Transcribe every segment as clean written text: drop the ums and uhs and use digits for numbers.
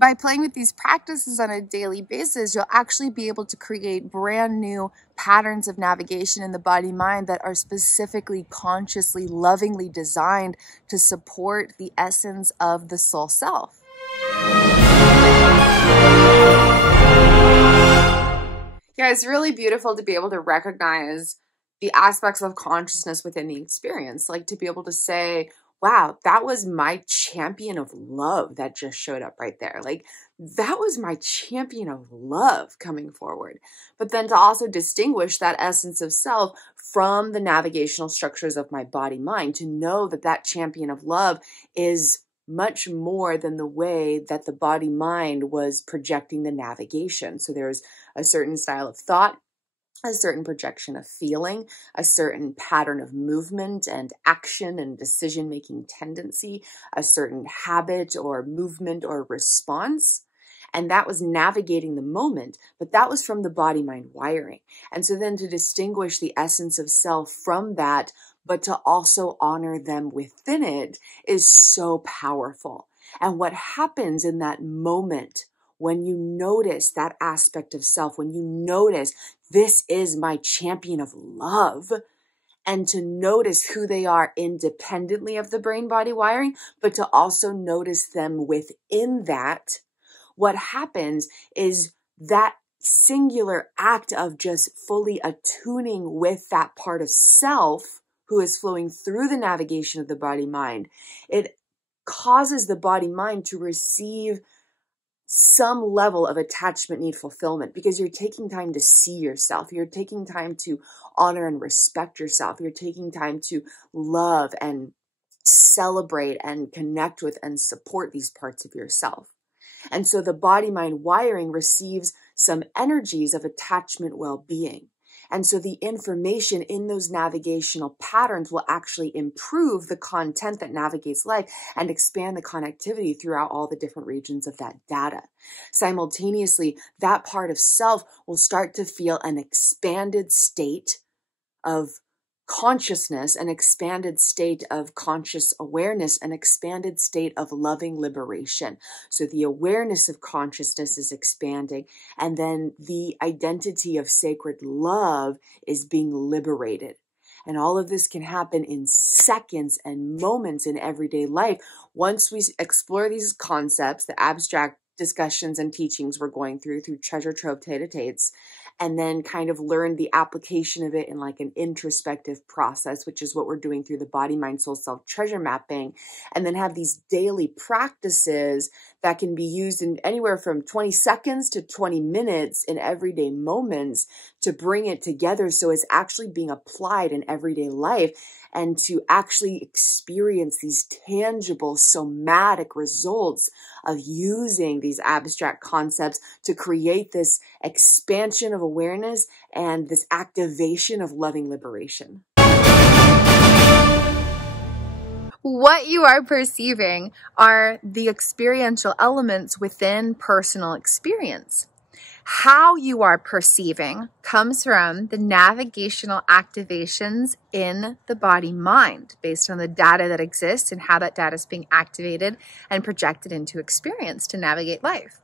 By playing with these practices on a daily basis, you'll actually be able to create brand new patterns of navigation in the body-mind that are specifically, consciously, lovingly designed to support the essence of the soul self. Yeah, it's really beautiful to be able to recognize the aspects of consciousness within the experience, like to be able to say, wow, that was my champion of love that just showed up right there. Like, that was my champion of love coming forward. But then to also distinguish that essence of self from the navigational structures of my body-mind, to know that that champion of love is much more than the way that the body-mind was projecting the navigation. So there's a certain style of thought, a certain projection of feeling, a certain pattern of movement and action and decision-making tendency, a certain habit or movement or response. And that was navigating the moment, but that was from the body-mind wiring. And so then to distinguish the essence of self from that, but to also honor them within it, is so powerful. And what happens in that moment when you notice that aspect of self, when you notice this is my champion of love, and to notice who they are independently of the brain-body wiring, but to also notice them within that, what happens is that singular act of just fully attuning with that part of self who is flowing through the navigation of the body-mind, it causes the body-mind to receive some level of attachment need fulfillment, because you're taking time to see yourself. You're taking time to honor and respect yourself. You're taking time to love and celebrate and connect with and support these parts of yourself. And so the body-mind wiring receives some energies of attachment well-being. And so the information in those navigational patterns will actually improve the content that navigates life and expand the connectivity throughout all the different regions of that data. Simultaneously, that part of self will start to feel an expanded state of consciousness, an expanded state of conscious awareness, an expanded state of loving liberation. So the awareness of consciousness is expanding, and then the identity of sacred love is being liberated. And all of this can happen in seconds and moments in everyday life. Once we explore these concepts, the abstract discussions and teachings we're going through Treasure Trove Tête-à-Têtes, and then kind of learn the application of it in like an introspective process, which is what we're doing through the Body, Mind, Soul, Self treasure mapping, and then have these daily practices that can be used in anywhere from 20 seconds to 20 minutes in everyday moments to bring it together so it's actually being applied in everyday life, and to actually experience these tangible somatic results of using these abstract concepts to create this expansion of awareness and this activation of loving liberation. What you are perceiving are the experiential elements within personal experience. How you are perceiving comes from the navigational activations in the body-mind based on the data that exists and how that data is being activated and projected into experience to navigate life.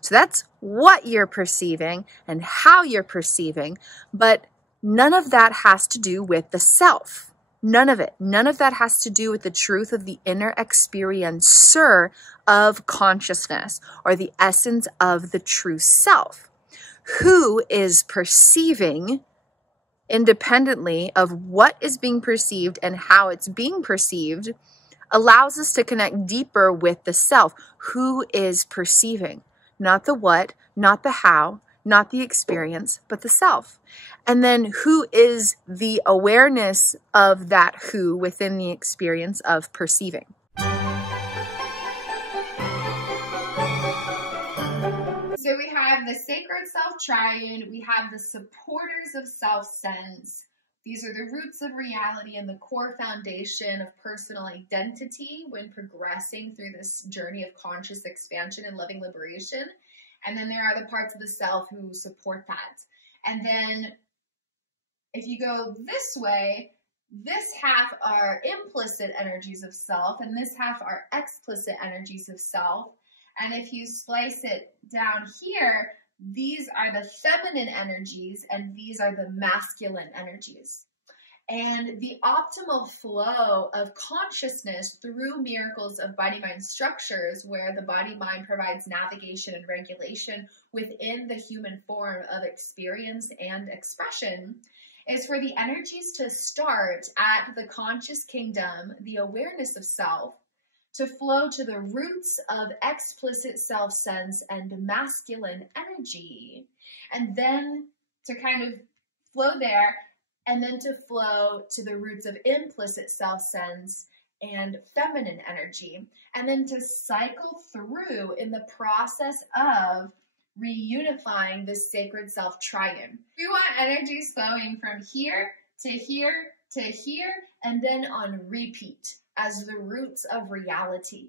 So that's what you're perceiving and how you're perceiving, but none of that has to do with the self. None of it. None of that has to do with the truth of the inner experiencer of consciousness or the essence of the true self, who is perceiving independently of what is being perceived and how it's being perceived, allows us to connect deeper with the self, who is perceiving, not the what, not the how, not the experience, but the self. And then who is the awareness of that who within the experience of perceiving. So we have the sacred self triune, we have the supporters of self-sense. These are the roots of reality and the core foundation of personal identity when progressing through this journey of conscious expansion and loving liberation. And then there are the parts of the self who support that. And then if you go this way, this half are implicit energies of self, and this half are explicit energies of self. And if you slice it down here, these are the feminine energies and these are the masculine energies. And the optimal flow of consciousness through miracles of body-mind structures, where the body-mind provides navigation and regulation within the human form of experience and expression, is for the energies to start at the conscious kingdom, the awareness of self, to flow to the roots of explicit self-sense and masculine energy, and then to kind of flow there, and then to flow to the roots of implicit self-sense and feminine energy, and then to cycle through in the process of reunifying the sacred self triune. We want energies flowing from here to here to here, and then on repeat as the roots of reality.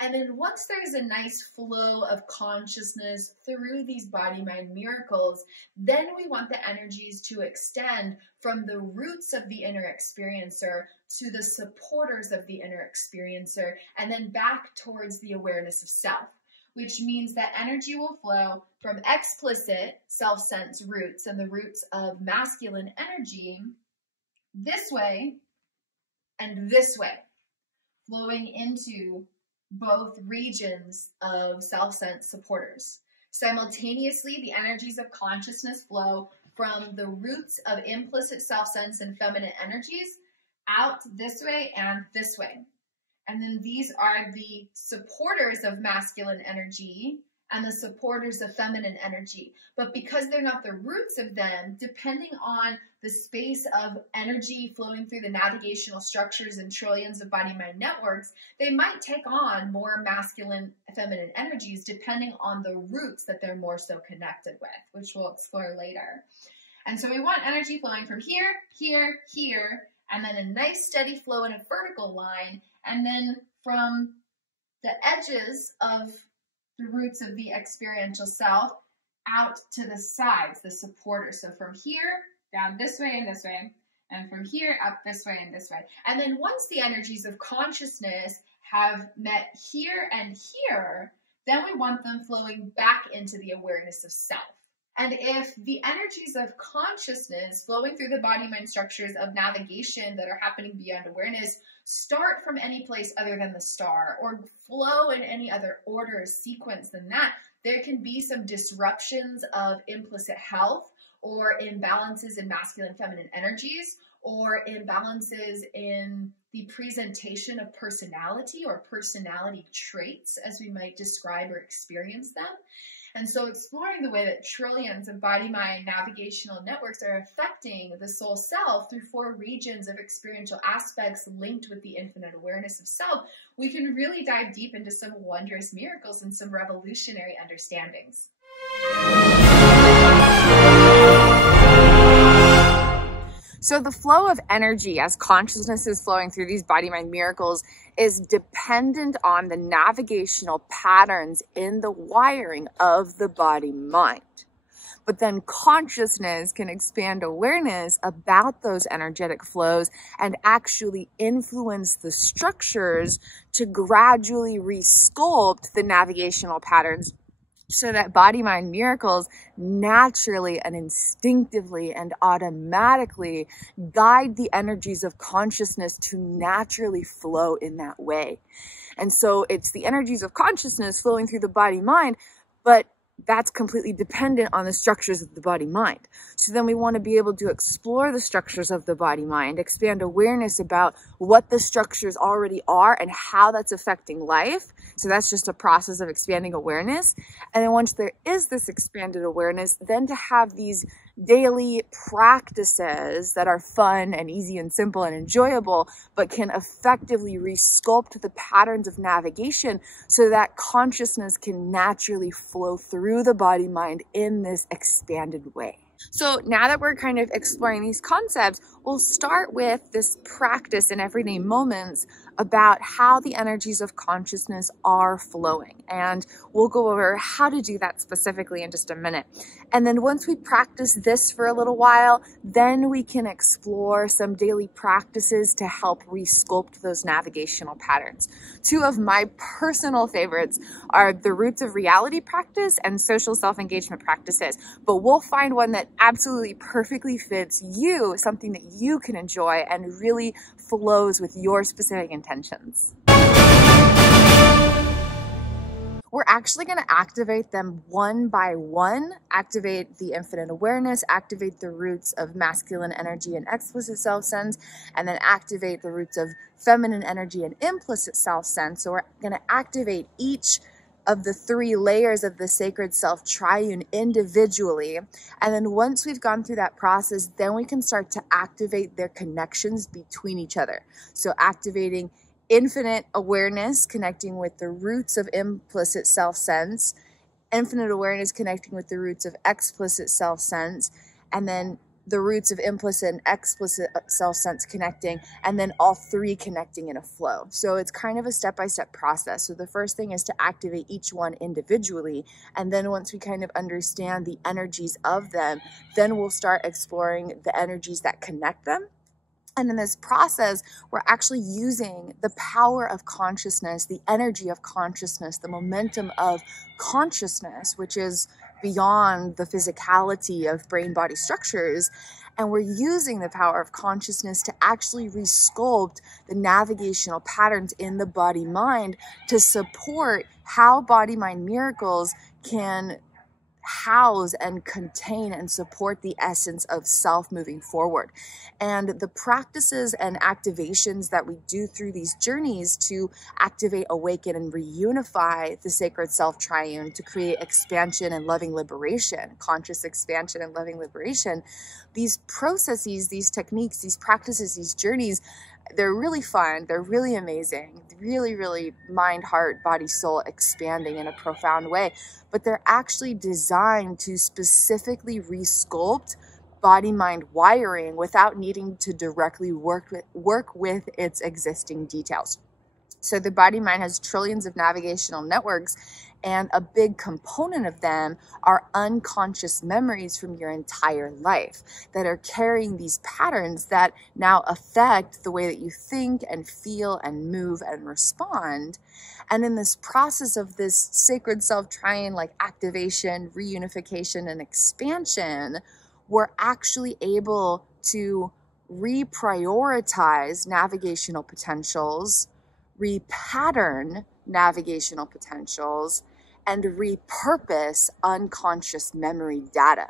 And then once there's a nice flow of consciousness through these body-mind miracles, then we want the energies to extend from the roots of the inner experiencer to the supporters of the inner experiencer, and then back towards the awareness of self, which means that energy will flow from explicit self-sense roots and the roots of masculine energy this way and this way, flowing into both regions of self-sense supporters. Simultaneously, the energies of consciousness flow from the roots of implicit self-sense and feminine energies out this way and this way. And then these are the supporters of masculine energy and the supporters of feminine energy. But because they're not the roots of them, depending on the space of energy flowing through the navigational structures and trillions of body-mind networks, they might take on more masculine, feminine energies depending on the roots that they're more so connected with, which we'll explore later. And so we want energy flowing from here, here, here, and then a nice steady flow in a vertical line, and then from the edges of the roots of the experiential self out to the sides, the supporters. So from here, down this way and this way, and from here up this way and this way. And then once the energies of consciousness have met here and here, then we want them flowing back into the awareness of self. And if the energies of consciousness flowing through the body-mind structures of navigation that are happening beyond awareness start from any place other than the star, or flow in any other order or sequence than that, there can be some disruptions of implicit health, or imbalances in masculine and feminine energies, or imbalances in the presentation of personality or personality traits as we might describe or experience them. And so exploring the way that trillions of body-mind navigational networks are affecting the soul self through 4 regions of experiential aspects linked with the infinite awareness of self, we can really dive deep into some wondrous miracles and some revolutionary understandings. So the flow of energy as consciousness is flowing through these body-mind miracles is dependent on the navigational patterns in the wiring of the body-mind. But then consciousness can expand awareness about those energetic flows and actually influence the structures to gradually resculpt the navigational patterns, so that body-mind miracles naturally and instinctively and automatically guide the energies of consciousness to naturally flow in that way. And so it's the energies of consciousness flowing through the body-mind, but that's completely dependent on the structures of the body-mind. So then we want to be able to explore the structures of the body-mind, expand awareness about what the structures already are and how that's affecting life. So that's just a process of expanding awareness. And then once there is this expanded awareness, then to have these daily practices that are fun and easy and simple and enjoyable, but can effectively resculpt the patterns of navigation so that consciousness can naturally flow through the body-mind in this expanded way. So now that we're kind of exploring these concepts, we'll start with this practice in everyday moments about how the energies of consciousness are flowing. And we'll go over how to do that specifically in just a minute. And then once we practice this for a little while, then we can explore some daily practices to help re-sculpt those navigational patterns. Two of my personal favorites are the roots of reality practice and social self-engagement practices. But we'll find one that absolutely perfectly fits you, something that you can enjoy and really flows with your specific intentions. We're actually going to activate them one by one, activate the infinite awareness, activate the roots of masculine energy and explicit self-sense, and then activate the roots of feminine energy and implicit self-sense. So we're going to activate each of the 3 layers of the sacred self triune individually. And then once we've gone through that process, then we can start to activate their connections between each other. So activating infinite awareness, connecting with the roots of implicit self-sense, infinite awareness connecting with the roots of explicit self-sense, and then the roots of implicit and explicit self-sense connecting, and then all 3 connecting in a flow. So it's kind of a step-by-step process. So the first thing is to activate each one individually, and then once we kind of understand the energies of them, then we'll start exploring the energies that connect them. And in this process, we're actually using the power of consciousness, the energy of consciousness, the momentum of consciousness, which is beyond the physicality of brain-body structures. And we're using the power of consciousness to actually resculpt the navigational patterns in the body-mind to support how body-mind miracles can house and contain and support the essence of self moving forward. And the practices and activations that we do through these journeys to activate, awaken, and reunify the sacred self triune to create expansion and loving liberation, conscious expansion and loving liberation, these processes, these techniques, these practices, these journeys, they're really fun. They're really amazing. Really, really mind, heart, body, soul expanding in a profound way. But they're actually designed to specifically resculpt body-mind wiring without needing to directly work with its existing details. So the body-mind has trillions of navigational networks, and a big component of them are unconscious memories from your entire life that are carrying these patterns that now affect the way that you think and feel and move and respond. And in this process of this sacred self triune, like activation, reunification, and expansion, we're actually able to reprioritize navigational potentials, repattern navigational potentials, and repurpose unconscious memory data.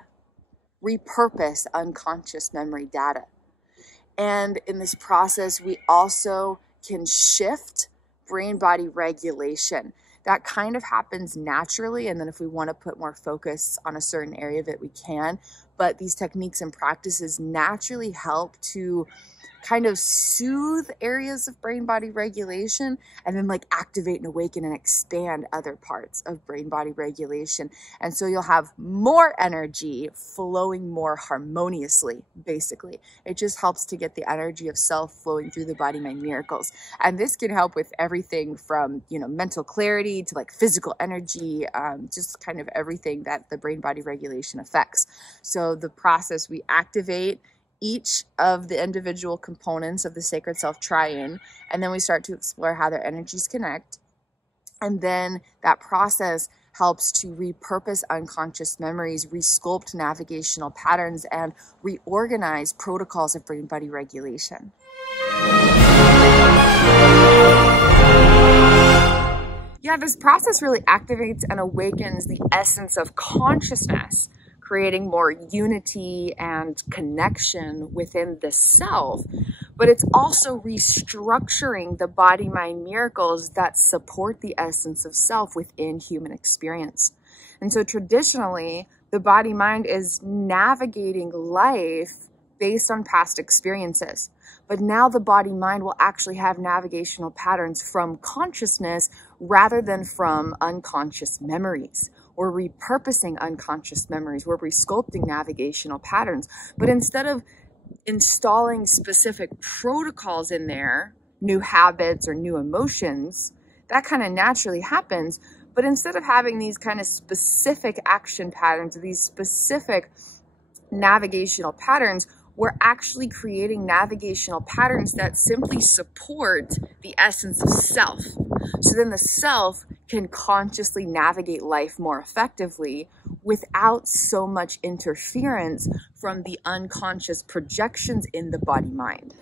Repurpose unconscious memory data. And in this process, we also can shift brain-body regulation. That kind of happens naturally, and then if we want to put more focus on a certain area of it, we can. But these techniques and practices naturally help to kind of soothe areas of brain-body regulation and then like activate and awaken and expand other parts of brain-body regulation. And so you'll have more energy flowing more harmoniously, basically. It just helps to get the energy of self flowing through the body-mind miracles. And this can help with everything from, mental clarity to like physical energy, just kind of everything that the brain-body regulation affects. So the process, we activate each of the individual components of the sacred self triune, and then we start to explore how their energies connect. And then that process helps to repurpose unconscious memories, resculpt navigational patterns, and reorganize protocols of brain-body regulation. Yeah, this process really activates and awakens the essence of consciousness, creating more unity and connection within the self, but it's also restructuring the body-mind miracles that support the essence of self within human experience. And so traditionally, the body-mind is navigating life based on past experiences. But now the body-mind will actually have navigational patterns from consciousness rather than from unconscious memories. We're repurposing unconscious memories. We're resculpting navigational patterns. But instead of installing specific protocols in there new habits or new emotions, that kind of naturally happens. But instead of having these kind of specific action patterns, these specific navigational patterns, we're actually creating navigational patterns that simply support the essence of self. So then the self can consciously navigate life more effectively without so much interference from the unconscious projections in the body mind.